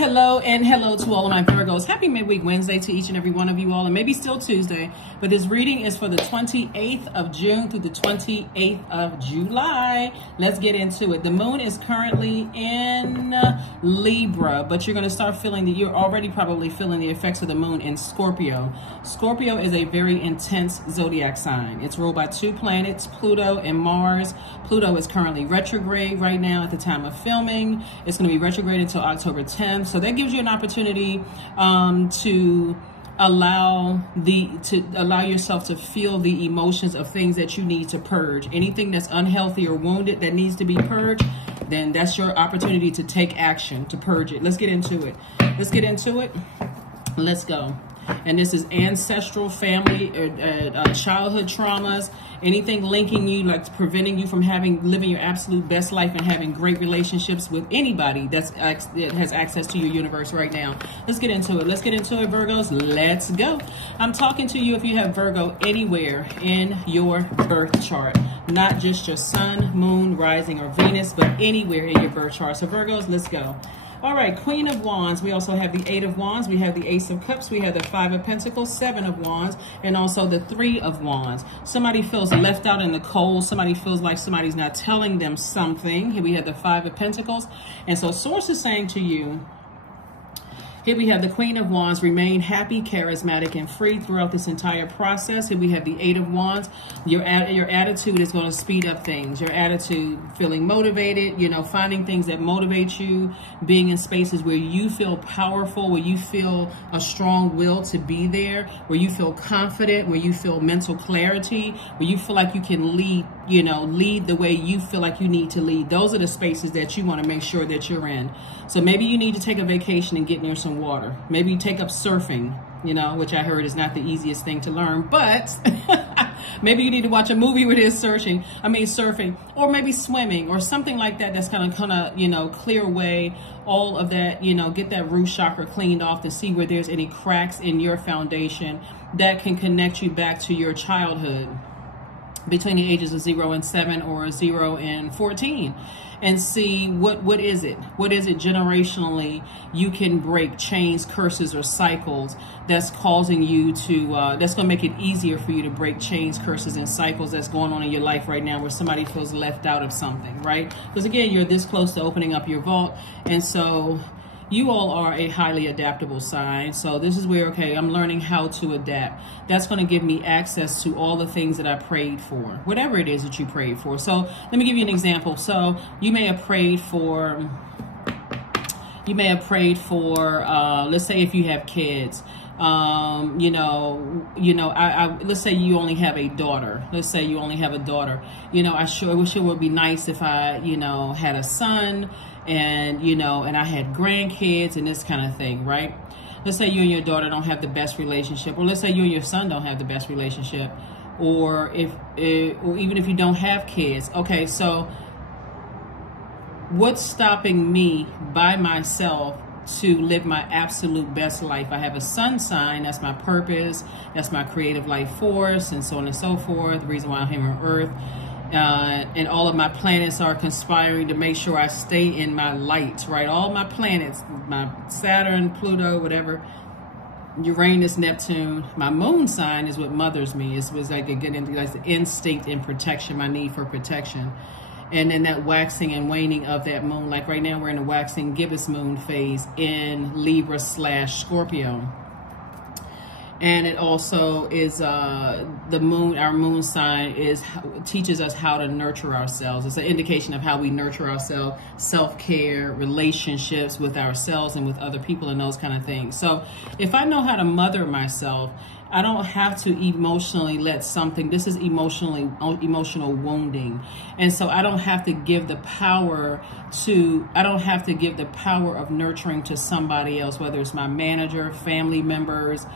hello, and hello to all of my Virgos. Happy Midweek Wednesday to each and every one of you all, and maybe still Tuesday, but this reading is for the 28th of June through the 28th of July. Let's get into it. The moon is currently in Libra, but you're going to start feeling you're already probably feeling the effects of the moon in Scorpio. Scorpio is a very intense zodiac sign. It's ruled by two planets, Pluto and Mars. Pluto is currently retrograde right now at the time of filming. It's going to be retrograde until October 10th. So that gives you an opportunity to allow yourself to feel the emotions of things that you need to purge. Anything that's unhealthy or wounded that needs to be purged, then that's your opportunity to take action to purge it. Let's get into it. Let's get into it. Let's go. And this is ancestral, family, childhood traumas, anything linking you, like preventing you from living your absolute best life and having great relationships with anybody that has access to your universe right now. Let's get into it. Let's get into it, Virgos. Let's go. I'm talking to you if you have Virgo anywhere in your birth chart, not just your sun, moon, rising, or Venus, but anywhere in your birth chart. So Virgos, let's go. All right, Queen of Wands. We also have the Eight of Wands. We have the Ace of Cups. We have the Five of Pentacles, Seven of Wands, and also the Three of Wands. Somebody feels left out in the cold. Somebody feels like somebody's not telling them something. Here we have the Five of Pentacles. And so Source is saying to you, here we have the Queen of Wands, remain happy, charismatic, and free throughout this entire process. Here we have the Eight of Wands. Your attitude is going to speed up things. Your attitude, feeling motivated, finding things that motivate you, being in spaces where you feel powerful, where you feel a strong will to be there, where you feel confident, where you feel mental clarity, where you feel like you can lead, lead the way you feel like you need to lead. Those are the spaces that you want to make sure that you're in. So maybe you need to take a vacation and get near some water. Maybe you take up surfing, which I heard is not the easiest thing to learn, but maybe you need to watch a movie where there's surfing, or maybe swimming or something like that. That's kind of, clear away all of that, get that root chakra cleaned off to see where there's any cracks in your foundation that can connect you back to your childhood between the ages of 0 and 7 or 0 and 14. And see what is it generationally you can break chains, curses, or cycles that's causing you to that's going to make it easier for you to break chains, curses, and cycles that's going on in your life right now where somebody feels left out of something, right? Because again, you're this close to opening up your vault, and so you all are a highly adaptable sign. So this is where, okay, I'm learning how to adapt. That's going to give me access to all the things that I prayed for, whatever it is that you prayed for. So let me give you an example. So you may have prayed for, let's say if you have kids, let's say you only have a daughter. I sure wish it would be nice if I, had a son, and I had grandkids and this kind of thing, right? Let's say you and your daughter don't have the best relationship, or let's say you and your son don't have the best relationship, or even if you don't have kids. Okay, so what's stopping me by myself to live my absolute best life? I have a sun sign. That's my purpose. That's my creative life force, and so on and so forth. The reason why I'm here on Earth. And all of my planets are conspiring to make sure I stay in my light, right? All my planets, my Saturn, Pluto, whatever, Uranus, Neptune. My moon sign is what mothers me. It's like the instinct and protection, my need for protection. And then that waxing and waning of that moon. Like right now, we're in a waxing gibbous moon phase in Libra/Scorpio. And it also is the moon, our moon sign teaches us how to nurture ourselves. It's an indication of how we nurture ourselves, self-care, relationships with ourselves and with other people and those kind of things. So if I know how to mother myself, I don't have to emotionally let something, this is emotional wounding. And so I don't have to give the power of nurturing to somebody else, whether it's my manager, family members,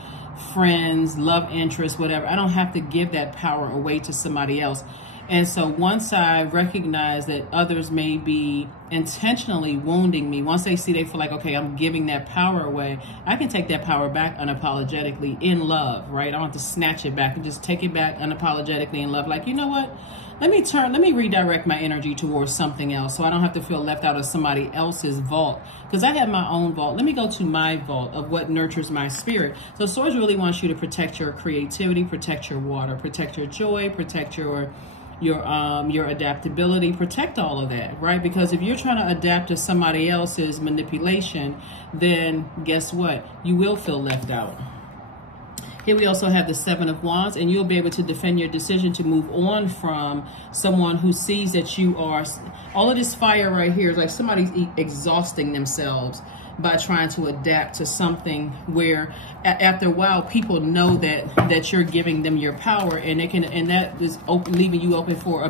friends, love interests, whatever. I don't have to give that power away to somebody else. And so once I recognize that others may be intentionally wounding me, once they feel like, okay, I'm giving that power away, I can take that power back unapologetically in love, right? I don't have to snatch it back and just take it back unapologetically in love. Like, you know what? let me redirect my energy towards something else so I don't have to feel left out of somebody else's vault, because I have my own vault. Let me go to my vault of what nurtures my spirit. So Swords really wants you to protect your creativity, protect your water, protect your joy, protect your adaptability, protect all of that, right? Because if you're trying to adapt to somebody else's manipulation, then guess what? You will feel left out. Here we also have the Seven of Wands, and you'll be able to defend your decision to move on from someone who sees that you are, all of this fire right here is like somebody's exhausting themselves by trying to adapt to something where after a while people know that you're giving them your power, and they can, and that is leaving you open for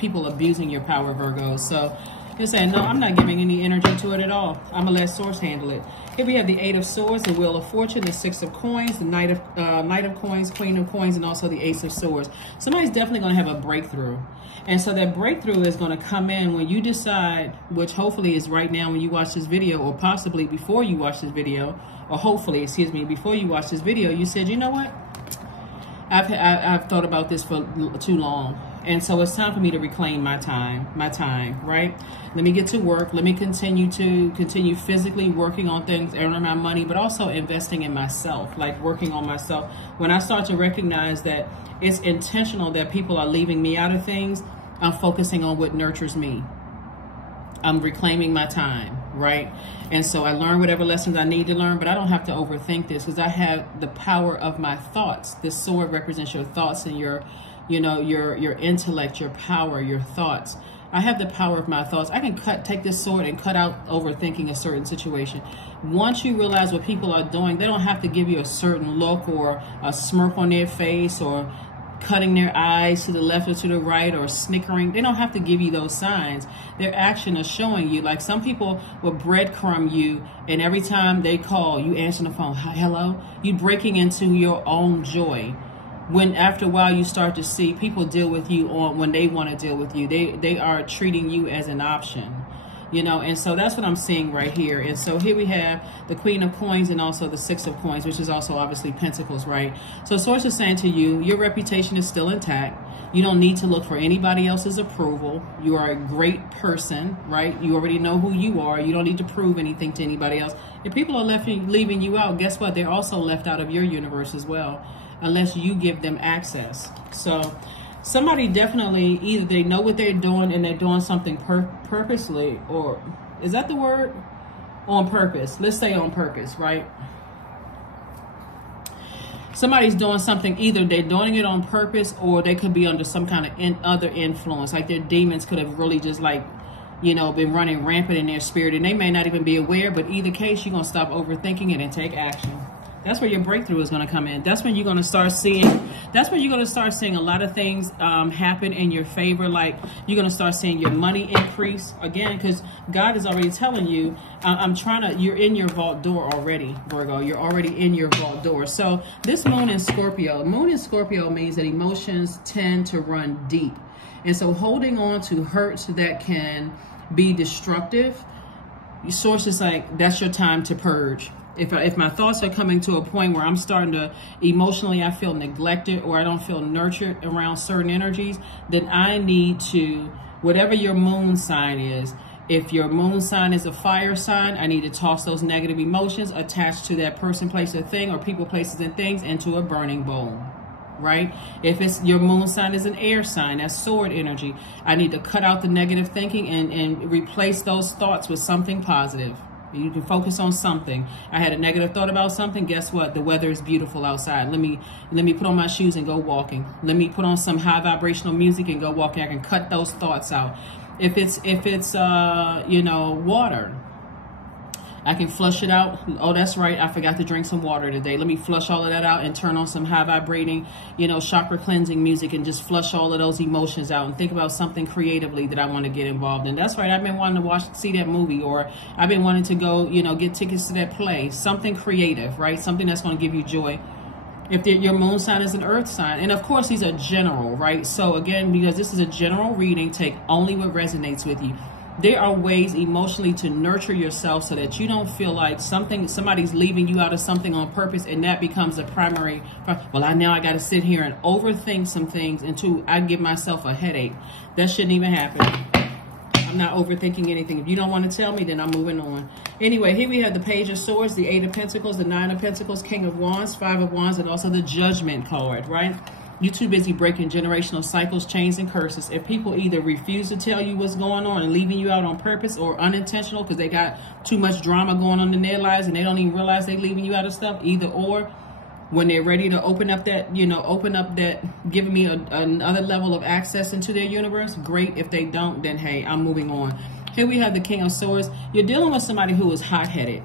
people abusing your power, Virgos. So you're saying, no, I'm not giving any energy to it at all. I'm gonna let Source handle it. Here we have the Eight of Swords, the Wheel of Fortune, the Six of Coins, the Knight of Coins, Queen of Coins, and also the Ace of Swords. Somebody's definitely gonna have a breakthrough. And so that breakthrough is gonna come in when you decide, which hopefully is right now when you watch this video, or possibly before you watch this video, or hopefully, excuse me, before you watch this video, you said, you know what? I've thought about this for too long. And so it's time for me to reclaim my time, right? Let me get to work. Let me continue physically working on things, earning my money, but also investing in myself, like working on myself. When I start to recognize that it's intentional that people are leaving me out of things, I'm focusing on what nurtures me. I'm reclaiming my time, right? And so I learn whatever lessons I need to learn, but I don't have to overthink this because I have the power of my thoughts. This sword represents your thoughts and your intellect, your power, your thoughts. I have the power of my thoughts. I can take this sword and cut out overthinking a certain situation. Once you realize what people are doing, they don't have to give you a certain look or a smirk on their face or cutting their eyes to the left or to the right or snickering. They don't have to give you those signs. Their action is showing you. Like some people will breadcrumb you, and every time they call, you answer the phone, hello? You breaking into your own joy. When after a while you start to see people deal with you on when they want to deal with you, they are treating you as an option, you know. And so that's what I'm seeing right here. And so here we have the Queen of Coins and also the Six of Coins, which is also obviously Pentacles, right? So Source is saying to you, your reputation is still intact. You don't need to look for anybody else's approval. You are a great person, right? You already know who you are. You don't need to prove anything to anybody else. If people are leaving you out, guess what? They're also left out of your universe as well, unless you give them access. So somebody definitely, either they know what they're doing and they're doing something purposely, or is that the word? On purpose. Let's say on purpose, right? Somebody's doing something, either they're doing it on purpose or they could be under some kind of other influence. Like their demons could have really just like, you know, been running rampant in their spirit, and they may not even be aware, but either case, you're going to stop overthinking it and take action. That's where your breakthrough is going to come in. That's when you're going to start seeing, a lot of things happen in your favor. Like you're going to start seeing your money increase again, because God is already telling you, you're in your vault door already, Virgo. You're already in your vault door. So this moon in Scorpio means that emotions tend to run deep. And so holding on to hurts that can be destructive, Source is like, that's your time to purge. If my thoughts are coming to a point where I'm starting to emotionally, I feel neglected or I don't feel nurtured around certain energies, then I need to, whatever your moon sign is, if your moon sign is a fire sign, I need to toss those negative emotions attached to that person, place, or thing, or people, places, and things into a burning bowl, right? If it's your moon sign is an air sign, that's sword energy, I need to cut out the negative thinking and replace those thoughts with something positive. You can focus on something. I had a negative thought about something. Guess what? The weather is beautiful outside. Let me put on my shoes and go walking. Let me put on some high vibrational music and go walking. I can cut those thoughts out. If it's water, I can flush it out. Oh, that's right, I forgot to drink some water today. Let me flush all of that out and turn on some high vibrating, chakra cleansing music and just flush all of those emotions out and think about something creatively that I want to get involved in. That's right, I've been wanting to see that movie, or I've been wanting to go, get tickets to that play. Something creative, right? Something that's going to give you joy. If your moon sign is an earth sign, and of course these are general, right? So again, because this is a general reading, take only what resonates with you. There are ways emotionally to nurture yourself so that you don't feel like somebody's leaving you out of something on purpose, and that becomes a primary. Well, now I got to sit here and overthink some things until I give myself a headache. That shouldn't even happen. I'm not overthinking anything. If you don't want to tell me, then I'm moving on. Anyway, here we have the Page of Swords, the Eight of Pentacles, the Nine of Pentacles, King of Wands, Five of Wands, and also the Judgment card, right? You're too busy breaking generational cycles, chains, and curses. If people either refuse to tell you what's going on and leaving you out on purpose, or unintentional because they got too much drama going on in their lives and they don't even realize they're leaving you out of stuff, either or, when they're ready to open up that, giving me another level of access into their universe, great. If they don't, then hey, I'm moving on. Here we have the King of Swords. You're dealing with somebody who is hot-headed.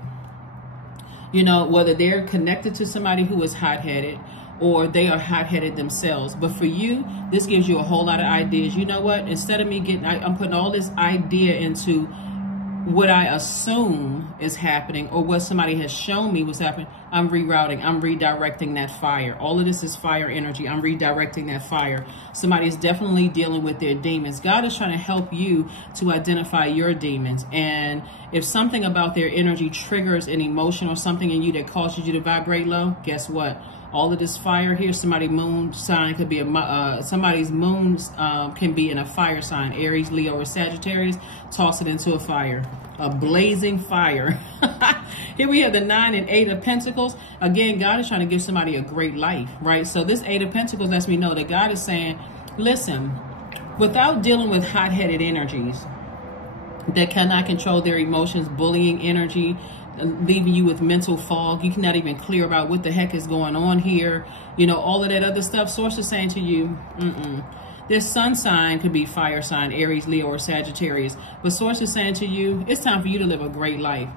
Whether they're connected to somebody who is hot-headed, or they are hot-headed themselves. But for you, this gives you a whole lot of ideas. You know what? Instead of me I'm putting all this idea into what I assume is happening, or what somebody has shown me was happening. I'm rerouting. I'm redirecting that fire. All of this is fire energy. I'm redirecting that fire. Somebody is definitely dealing with their demons. God is trying to help you to identify your demons. And if something about their energy triggers an emotion or something in you that causes you to vibrate low, guess what? All of this fire here, somebody's moon sign could be somebody's moon can be in a fire sign, Aries, Leo, or Sagittarius. Toss it into a fire, a blazing fire. Here we have the 9 and 8 of Pentacles. Again, God is trying to give somebody a great life, right? So this 8 of Pentacles lets me know that God is saying, listen, without dealing with hot-headed energies that cannot control their emotions, bullying energy, leaving you with mental fog, you cannot even clear about what the heck is going on here, all of that other stuff. Source is saying to you, this sun sign could be fire sign, Aries, Leo, or Sagittarius, but Source is saying to you, it's time for you to live a great life.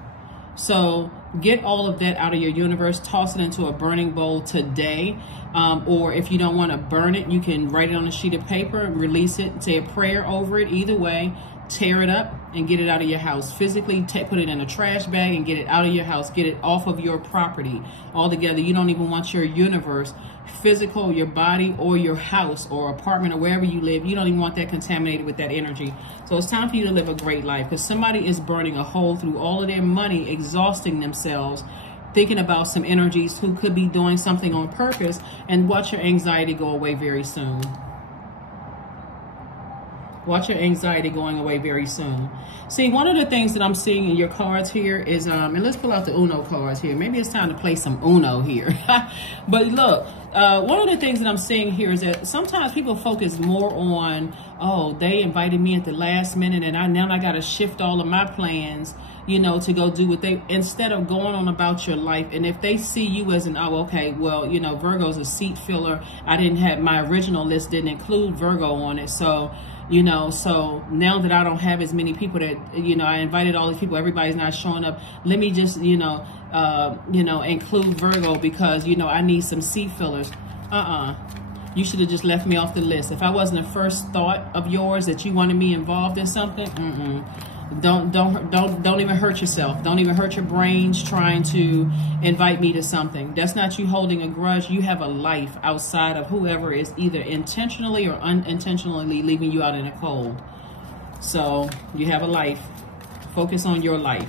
So get all of that out of your universe, toss it into a burning bowl today. Or if you don't want to burn it, you can write it on a sheet of paper, release it, say a prayer over it. Either way, tear it up and get it out of your house. Physically put it in a trash bag and get it out of your house. Get it off of your property altogether. You don't even want your universe, physical, your body, or your house or apartment or wherever you live. You don't even want that contaminated with that energy. So it's time for you to live a great life, because somebody is burning a hole through all of their money, exhausting themselves, thinking about some energies who could be doing something on purpose, and watch your anxiety go away very soon. Watch your anxiety going away very soon. See, one of the things that I'm seeing in your cards here is, and let's pull out the Uno cards here. Maybe it's time to play some Uno here. But look, one of the things that I'm seeing here is that sometimes people focus more on, oh, they invited me at the last minute and now I got to shift all of my plans, to go do what they, instead of going on about your life. And if they see you as an, oh, okay, well, Virgo's a seat filler. I didn't have, my original list didn't include Virgo on it. So, so now that I don't have as many people that, I invited all these people, everybody's not showing up. Let me just, include Virgo because, I need some seat fillers. You should have just left me off the list. If I wasn't the first thought of yours that you wanted me involved in something, don't even hurt yourself. Don't even hurt your brains trying to invite me to something. That's not you holding a grudge. You have a life outside of whoever is either intentionally or unintentionally leaving you out in the cold. So you have a life. Focus on your life.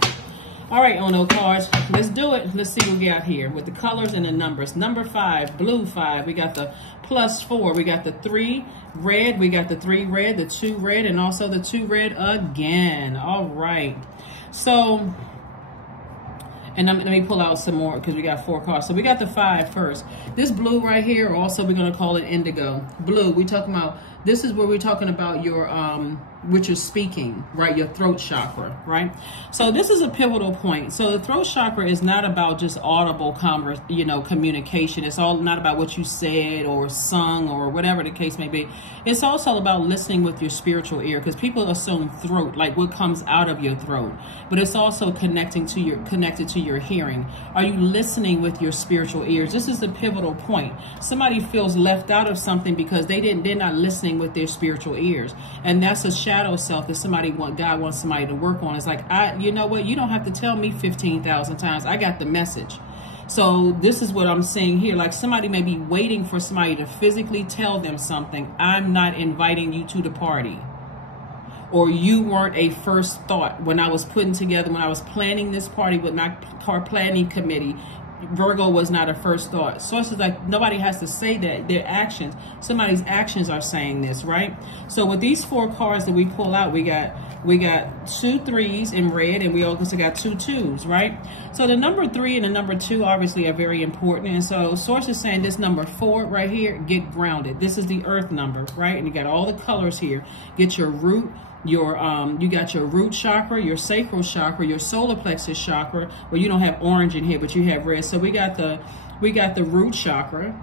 All right, Uno cards, let's do it. Let's see what we got here with the colors and the numbers. Number 5, blue 5. We got the +4. We got the 3 red. We got the 3 red, the 2 red, and also the 2 red again. All right. So, and let me pull out some more because we got 4 cards. So we got the 5 first. This blue right here, also we're going to call it indigo. Blue, we're talking about, this is where we're talking about your, what you're speaking, right? Your throat chakra, right? So this is a pivotal point. So the throat chakra is not about just audible communication. It's all not about what you said or sung or whatever the case may be. It's also about listening with your spiritual ear, because people assume throat, like what comes out of your throat, but it's also connected to your hearing. Are you listening with your spiritual ears? This is the pivotal point. Somebody feels left out of something because they're not listening with their spiritual ears, and that's a shadow self that God wants somebody to work on. It's like, you know what? You don't have to tell me 15,000 times. I got the message. So this is what I'm saying here. Like somebody may be waiting for somebody to physically tell them something. I'm not inviting you to the party. or you weren't a first thought when I was putting together, when I was planning this party with my planning committee. Virgo was not a first thought. Sources like, nobody has to say that. Their actions, somebody's actions are saying this, right? So with these 4 cards that we pull out, we got 2 3s in red, and we also got 2 2s, right? So the number 3 and the number 2 obviously are very important. And so sources saying this number 4 right here, get grounded. This is the earth number, right? And you got all the colors here. Get your root, you got your root chakra, your sacral chakra, your solar plexus chakra. Well, you don't have orange in here, but you have red. So we got the root chakra.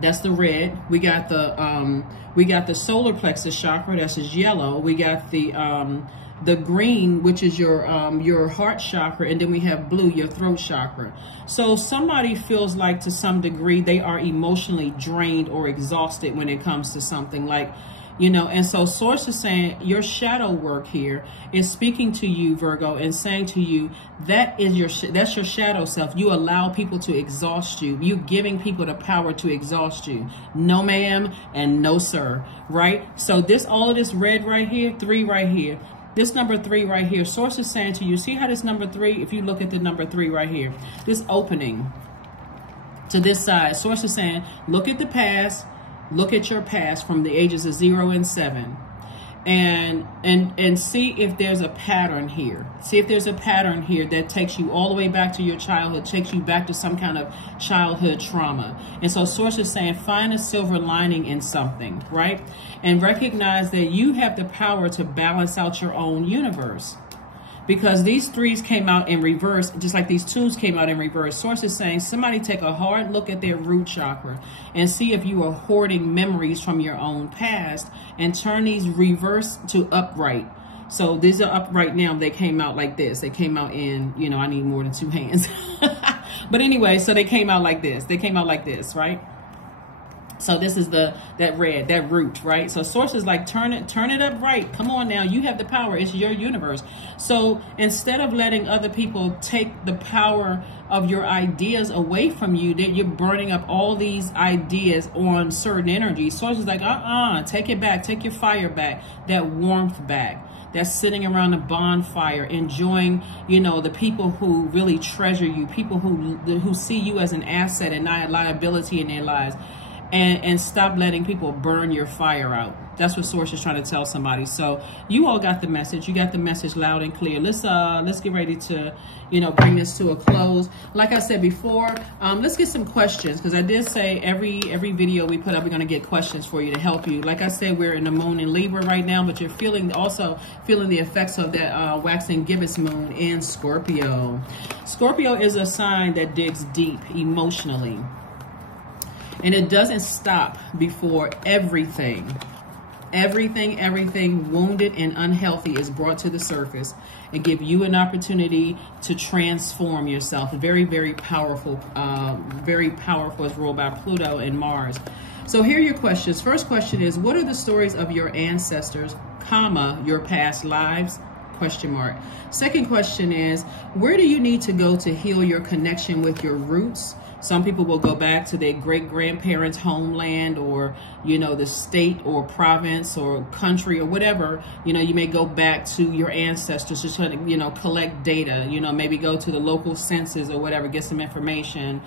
That's the red. We got the solar plexus chakra. That's is yellow. We got the green, which is your heart chakra, and then we have blue, your throat chakra. So somebody feels like to some degree they are emotionally drained or exhausted when it comes to something like, you know, and so source is saying your shadow work here is speaking to you, Virgo, and saying to you that's your shadow self. You allow people to exhaust you. You giving people the power to exhaust you. No ma'am and no sir, right? So all of this red right here, 3 right here, this number 3 right here, source is saying to you, see how this number 3, if you look at the number 3 right here, this opening to this side, source is saying, look at the past. Look at your past from the ages of 0 and 7 and see if there's a pattern here. See if there's a pattern here that takes you all the way back to your childhood, takes you back to some kind of childhood trauma. And so source is saying, find a silver lining in something, right? And recognize that you have the power to balance out your own universe. Because these 3s came out in reverse, just like these 2s came out in reverse. Source is saying somebody take a hard look at their root chakra and see if you are hoarding memories from your own past and turn these reverse to upright. So these are upright now. They came out like this. They came out in, you know, I need more than 2 hands. But anyway, so they came out like this. They came out like this, right? So this is that red, that root, right? So source is like, turn it up right. Come on now, you have the power. It's your universe. So instead of letting other people take the power of your ideas away from you, that you're burning up all these ideas on certain energy. Source is like, take it back, take your fire back, that warmth back. That's sitting around a bonfire, enjoying, you know, the people who really treasure you, people who see you as an asset and not a liability in their lives. And stop letting people burn your fire out. That's what source is trying to tell somebody. So you all got the message. You got the message loud and clear. Let's get ready to, you know, bring this to a close. Like I said before, let's get some questions, because I did say every video we put up, we're going to get questions for you to help you. Like I said, we're in the moon in Libra right now, but you're also feeling the effects of that waxing gibbous moon in Scorpio. Scorpio is a sign that digs deep emotionally. And it doesn't stop before everything wounded and unhealthy is brought to the surface and give you an opportunity to transform yourself. Very, very powerful is ruled by Pluto and Mars. So here are your questions. First question is, what are the stories of your ancestors, comma, your past lives? Question mark. Second question is, where do you need to go to heal your connection with your roots? Some people will go back to their great-grandparents' homeland, or, you know, the state or province or country or whatever. You know, you may go back to your ancestors to try to, you know, collect data, you know, maybe go to the local census or whatever, get some information.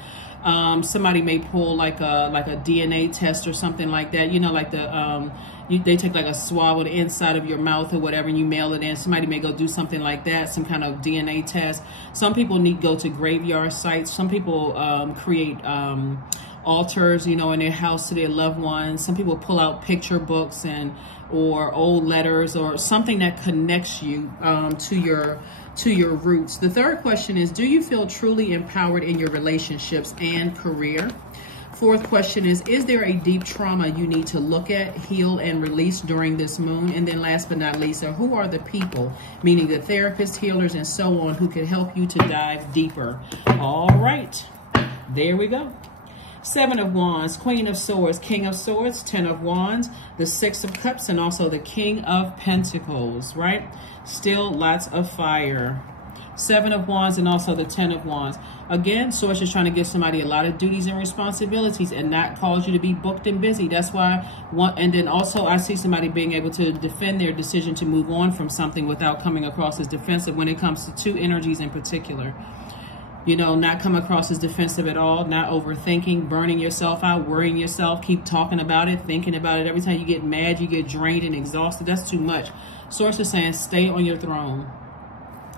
Somebody may pull like a DNA test or something like that, you know, like they take like a swab of the inside of your mouth or whatever, and you mail it in. Somebody may go do something like that, some kind of DNA test. Some people need to go to graveyard sites. Some people create altars, you know, in their house to their loved ones. Some people pull out picture books or old letters or something that connects you to your roots. The third question is, do you feel truly empowered in your relationships and career? Fourth question is there a deep trauma you need to look at, heal, and release during this moon? And then last but not least, who are the people, meaning the therapists, healers, and so on, who can help you to dive deeper? All right, there we go. 7 of Wands, Queen of Swords, King of Swords, 10 of Wands, the 6 of Cups, and also the King of Pentacles, right? Still lots of fire. Seven of Wands, and also the 10 of Wands. Again, Source is trying to give somebody a lot of duties and responsibilities and not cause you to be booked and busy. That's why and then also I see somebody being able to defend their decision to move on from something without coming across as defensive when it comes to two energies in particular. You know, not come across as defensive at all, not overthinking, burning yourself out, worrying yourself, keep talking about it, thinking about it. Every time you get mad, you get drained and exhausted. That's too much. Source is saying stay on your throne.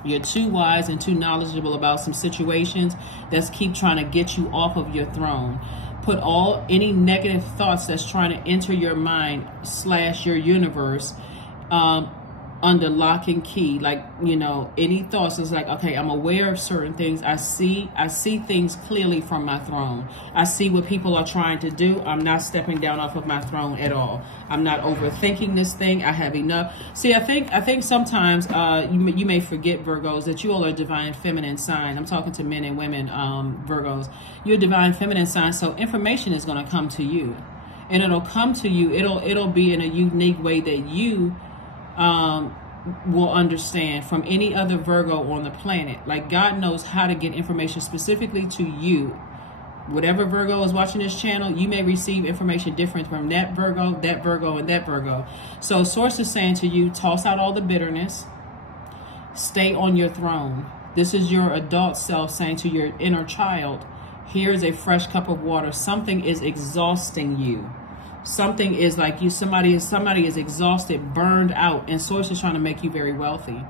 You're too wise and too knowledgeable about some situations that's keep trying to get you off of your throne. Put any negative thoughts that's trying to enter your mind / your universe under lock and key. Like, you know, any thoughts is like, okay, I'm aware of certain things. I see things clearly from my throne. I see what people are trying to do. I'm not stepping down off of my throne at all. I'm not overthinking this thing. I have enough. See, I think sometimes you may forget, Virgos, that you all are divine feminine sign. I'm talking to men and women, Virgos. You're a divine feminine sign, so information is going to come to you, and it'll come to you. It'll be in a unique way that you will understand from any other Virgo on the planet. Like, God knows how to get information specifically to you. Whatever Virgo is watching this channel, you may receive information different from that Virgo, and that Virgo. So Source is saying to you, toss out all the bitterness, stay on your throne. This is your adult self saying to your inner child, here's a fresh cup of water. Something is exhausting you. Something is like you, somebody is exhausted, burned out, and Source is trying to make you very wealthy.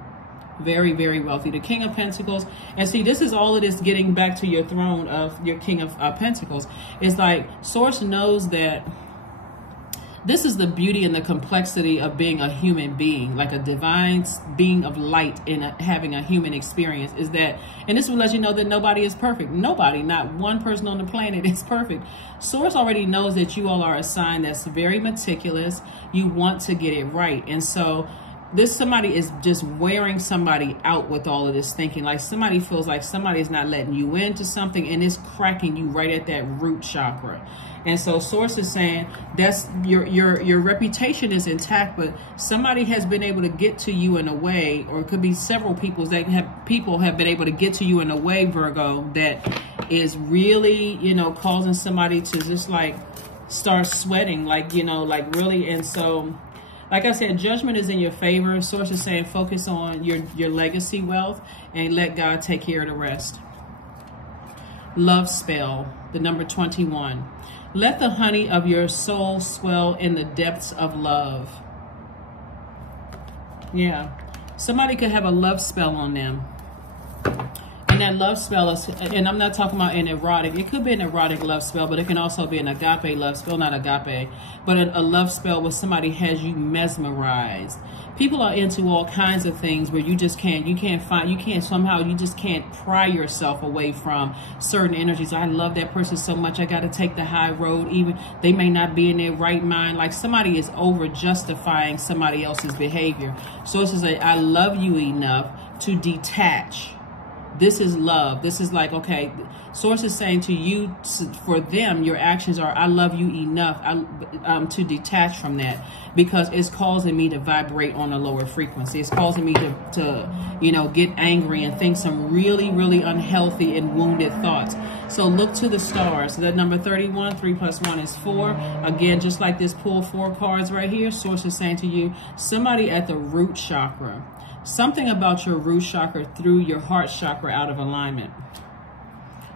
Very, very wealthy. The King of Pentacles. And see, this is all of this getting back to your throne of your King of Pentacles. It's like Source knows that this is the beauty and the complexity of being a human being, like a divine being of light in having a human experience, is that, and this will let you know that nobody is perfect. Nobody, not one person on the planet is perfect. Source already knows that you all are a sign that's very meticulous. You want to get it right. And so somebody is just wearing somebody out with all of this thinking. Like, somebody feels like somebody is not letting you into something, and it's cracking you right at that root chakra. And so Source is saying that's your reputation is intact, but somebody has been able to get to you in a way, or it could be several people have been able to get to you in a way, Virgo, that is really, you know, causing somebody to just like start sweating, like, you know, like really. And so, like I said, judgment is in your favor. Source is saying focus on your legacy wealth and let God take care of the rest. Love spell, the number 21. Let the honey of your soul swell in the depths of love. Yeah. Somebody could have a love spell on them. And that love spell is, and I'm not talking about an erotic. It could be an erotic love spell, but it can also be an agape love spell. Not agape, but a love spell where somebody has you mesmerized. People are into all kinds of things where you just can't pry yourself away from certain energies. I love that person so much, I got to take the high road, even they may not be in their right mind. Like, somebody is over justifying somebody else's behavior. So it's just like, I love you enough to detach. This is love. This is like, okay, Source is saying to you, for them, your actions are, I love you enough to detach from that, because it's causing me to vibrate on a lower frequency. It's causing me to you know, get angry and think some really, really unhealthy and wounded thoughts. So look to the stars. So that number 31, 3 + 1 is 4. Again, just like this, pull 4 cards right here. Source is saying to you, somebody at the root chakra. Something about your root chakra through your heart chakra out of alignment.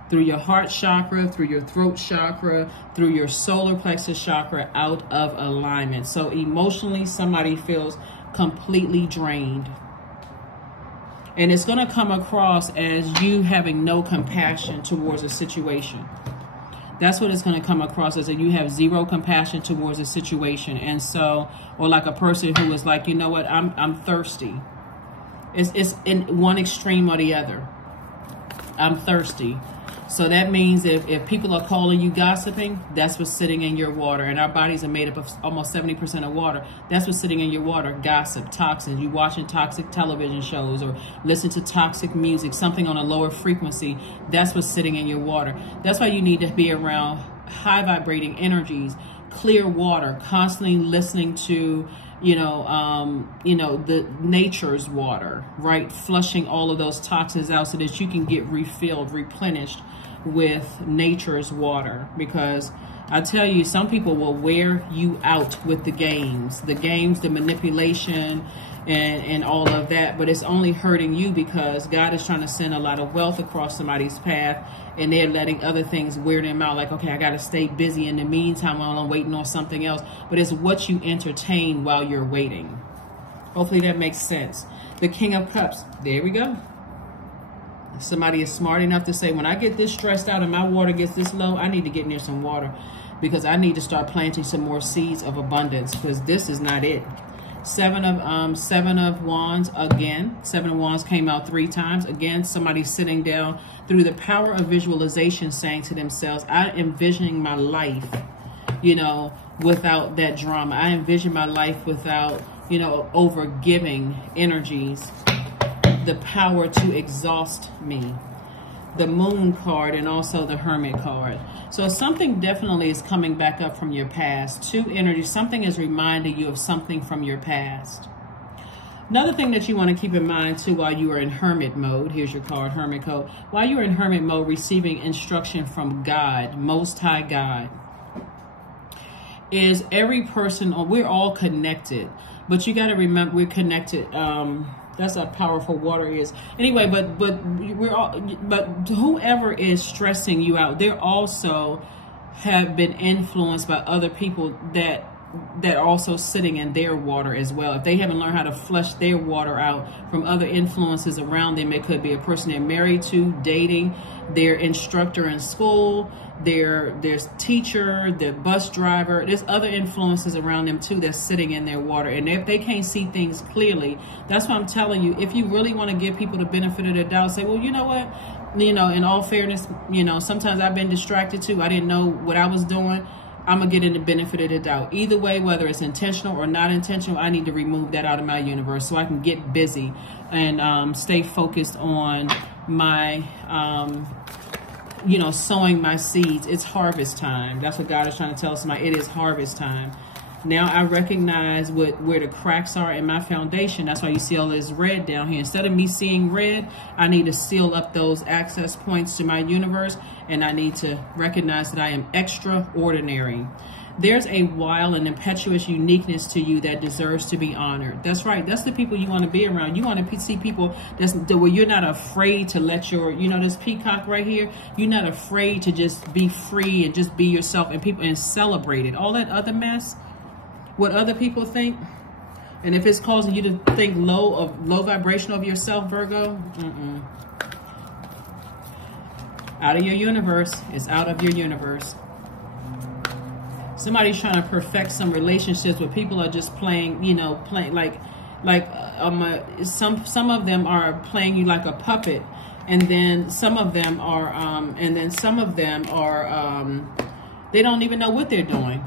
Through your heart chakra, through your throat chakra, through your solar plexus chakra out of alignment. So emotionally, somebody feels completely drained. And it's going to come across as you having no compassion towards a situation. That's what it's going to come across as, that you have zero compassion towards a situation. And so, or like a person who is like, you know what, I'm thirsty. It's in one extreme or the other. I'm thirsty. So that means if people are calling you gossiping, that's what's sitting in your water. And our bodies are made up of almost 70% of water. That's what's sitting in your water. Gossip, toxins. You watching toxic television shows or listen to toxic music, something on a lower frequency. That's what's sitting in your water. That's why you need to be around high vibrating energies, clear water, constantly listening to the nature's water, right? Flushing all of those toxins out so that you can get refilled, replenished with nature's water. Because I tell you, some people will wear you out with the games, the manipulation, and all of that, but it's only hurting you because God is trying to send a lot of wealth across somebody's path, and they're letting other things wear them out. Like, okay, I got to stay busy in the meantime while I'm waiting on something else. But it's what you entertain while you're waiting. Hopefully that makes sense. The King of Cups. There we go. Somebody is smart enough to say, when I get this stressed out and my water gets this low, I need to get near some water, because I need to start planting some more seeds of abundance, because this is not it. Seven of Wands again. Seven of Wands came out 3 times. Again, somebody sitting down through the power of visualization, saying to themselves, I am envisioning my life, without that drama. I envision my life without, over giving energies the power to exhaust me. The Moon card and also the Hermit card. So something definitely is coming back up from your past. 2 energies. Something is reminding you of something from your past. Another thing that you want to keep in mind too while you are in Hermit mode. Here's your card, Hermit code. While you're in Hermit mode, receiving instruction from God, Most High God, is every person, we're all connected. But you got to remember, we're connected. That's how powerful water is. Anyway, but whoever is stressing you out, they also have been influenced by other people that are also sitting in their water as well. If they haven't learned how to flush their water out from other influences around them, it could be a person they're married to, dating, their instructor in school, their teacher, their bus driver. There's other influences around them too that's sitting in their water. And if they can't see things clearly, that's why I'm telling you, if you really want to give people the benefit of the doubt, say, well, you know what, in all fairness, sometimes I've been distracted too. I didn't know what I was doing. I'm going to get in the benefit of the doubt. Either way, whether it's intentional or not intentional, I need to remove that out of my universe so I can get busy and stay focused on my, sowing my seeds. It's harvest time. That's what God is trying to tell somebody. It is harvest time. Now I recognize where the cracks are in my foundation. That's why you see all this red down here. Instead of me seeing red, I need to seal up those access points to my universe, and I need to recognize that I am extraordinary. There's a wild and impetuous uniqueness to you that deserves to be honored. That's right. That's the people you want to be around. You want to see people where you're not afraid to let your, this peacock right here, you're not afraid to just be free and just be yourself and celebrate it. All that other mess, what other people think, and if it's causing you to think low vibration of yourself, Virgo, out of your universe. It's out of your universe. Somebody's trying to perfect some relationships where people are just playing, some of them are playing you like a puppet, and then some of them are they don't even know what they're doing.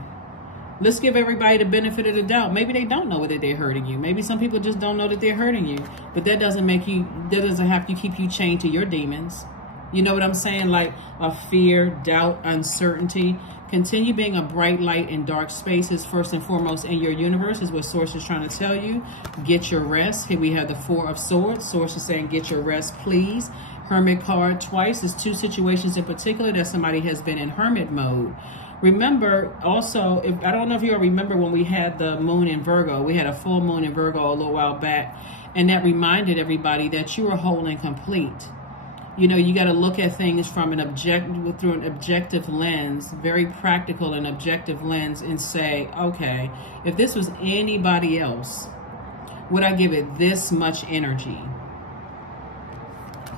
Let's give everybody the benefit of the doubt. Maybe they don't know that they're hurting you. Maybe some people just don't know that they're hurting you. But that doesn't have to keep you chained to your demons. You know what I'm saying? Like a fear, doubt, uncertainty. Continue being a bright light in dark spaces, first and foremost in your universe, is what Source is trying to tell you. Get your rest. Here we have the 4 of Swords. Source is saying, get your rest, please. Hermit card twice. There's 2 situations in particular that somebody has been in hermit mode. Remember, also, I don't know if you all remember when we had the moon in Virgo. We had a full moon in Virgo a little while back, and that reminded everybody that you are whole and complete. You got to look at things from through an objective lens, very practical and objective lens, and say, okay, if this was anybody else, would I give it this much energy?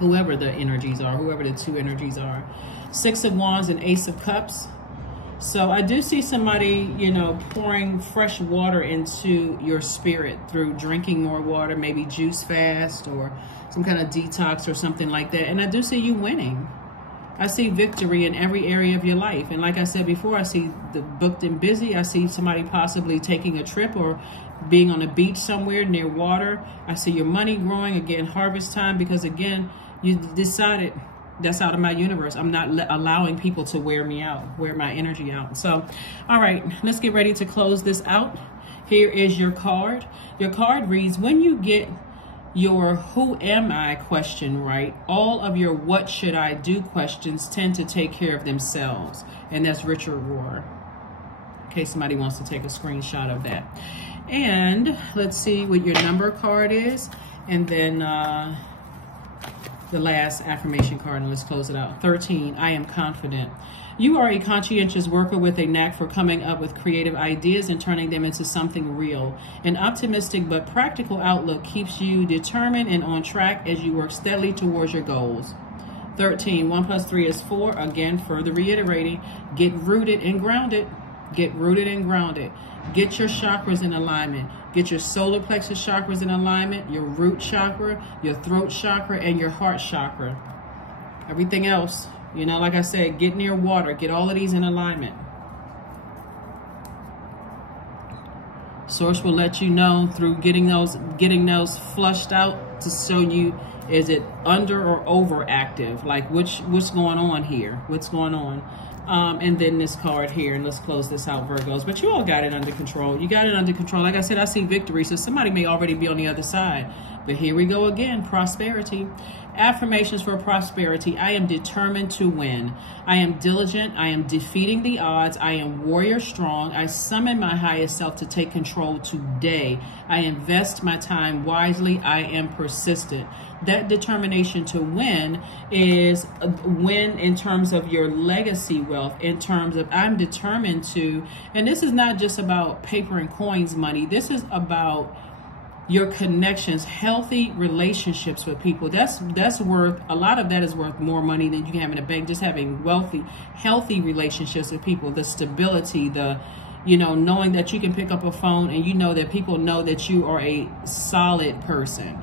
Whoever the energies are, whoever the 2 energies are. 6 of Wands and Ace of Cups. So I do see somebody, pouring fresh water into your spirit through drinking more water, maybe juice fast or some kind of detox or something like that. And I do see you winning. I see victory in every area of your life. And like I said before, I see the booked and busy. I see somebody possibly taking a trip or being on a beach somewhere near water. I see your money growing. Again, harvest time, because again, you decided, that's out of my universe. I'm not allowing people to wear me out, wear my energy out. So, all right, let's get ready to close this out. Here is your card. Your card reads, when you get your who am I question right, all of your what should I do questions tend to take care of themselves. And that's Richard Rohr, in case somebody wants to take a screenshot of that. And let's see what your number card is. And then the last affirmation card, and let's close it out. 13, I am confident. You are a conscientious worker with a knack for coming up with creative ideas and turning them into something real. An optimistic but practical outlook keeps you determined and on track as you work steadily towards your goals. 13, 1 plus 3 is 4. Again, further reiterating, get rooted and grounded. Get rooted and grounded. Get your chakras in alignment. Get your solar plexus chakras in alignment, your root chakra, your throat chakra, and your heart chakra. Everything else, you know, like I said, get near water. Get all of these in alignment. Source will let you know through getting those flushed out to show you, is it under or overactive? Like what's going on here? What's going on? And then this card here, and let's close this out, Virgos. But you all got it under control. You got it under control. Like I said, I see victory, so somebody may already be on the other side. But here we go again, prosperity. Affirmations for prosperity. I am determined to win. I am diligent. I am defeating the odds. I am warrior strong. I summon my highest self to take control today. I invest my time wisely. I am persistent. That determination to win is win in terms of your legacy wealth, in terms of I'm determined to, and this is not just about paper and coins money. This is about your connections, healthy relationships with people. That's worth, a lot of that is worth more money than you can have in a bank. Just having wealthy, healthy relationships with people, the stability, the, you know, knowing that you can pick up a phone and you know that people know that you are a solid person.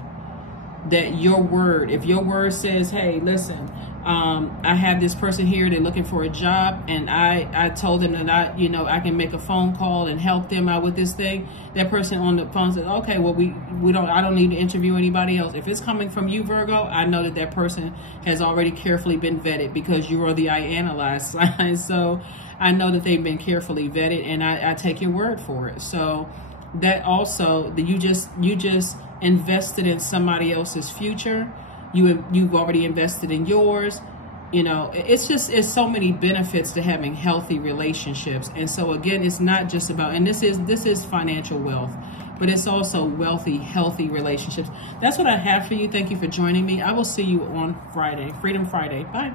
That your word, if your word says, hey, listen, I have this person here, they're looking for a job, and I told them that I can make a phone call and help them out with this thing. That person on the phone says, okay, well, I don't need to interview anybody else. If it's coming from you, Virgo, I know that that person has already carefully been vetted, because you are the I analyze sign. So I know that they've been carefully vetted, and I take your word for it. So that also, that you just invested in somebody else's future. You've already invested in yours. You know, it's so many benefits to having healthy relationships. And so again, it's not just about, and this is financial wealth, but it's also wealthy, healthy relationships. That's what I have for you. Thank you for joining me. I will see you on Friday, Freedom Friday. Bye.